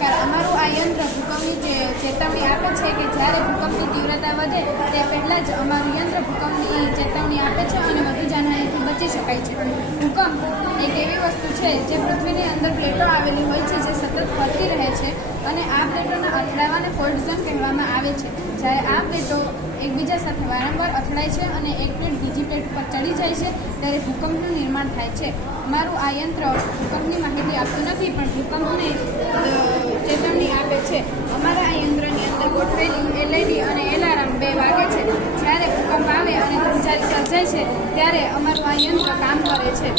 નમસ્કાર. અમારું આ યંત્ર ભૂકંપની ચેતવણી આપે છે કે જ્યારે ભૂકંપની તીવ્રતા વધે તે પહેલાં જ અમારું યંત્ર ભૂકંપની ચેતવણી આપે છે અને વધુ જાનહાનિથી બચી શકાય છે. ભૂકંપ એક એવી વસ્તુ છે જે પૃથ્વીની અંદર પ્લેટો આવેલી હોય છે જે સતત ફરતી રહે છે અને આ પ્લેટોના અથડાવાને ફોલ્ટ ઝોન કહેવામાં આવે છે. જ્યારે આ પ્લેટો એકબીજા સાથે વારંવાર અથડાય છે અને એક પ્લેટ બીજી પ્લેટ ઉપર ચડી જાય છે ત્યારે ભૂકંપનું નિર્માણ થાય છે. અમારું આ યંત્ર ભૂકંપની માહિતી આપતું નથી પણ ભૂકંપને ચેતવણી આપે છે. અમારા આ યંત્રની અંદર ગોઠવેલી LED અને એલાર્મ 2 વાગે છે. જ્યારે ભૂકંપ આવે અને ધ્રુજારી સર્જાય છે ત્યારે અમારું આ યંત્ર કામ કરે છે.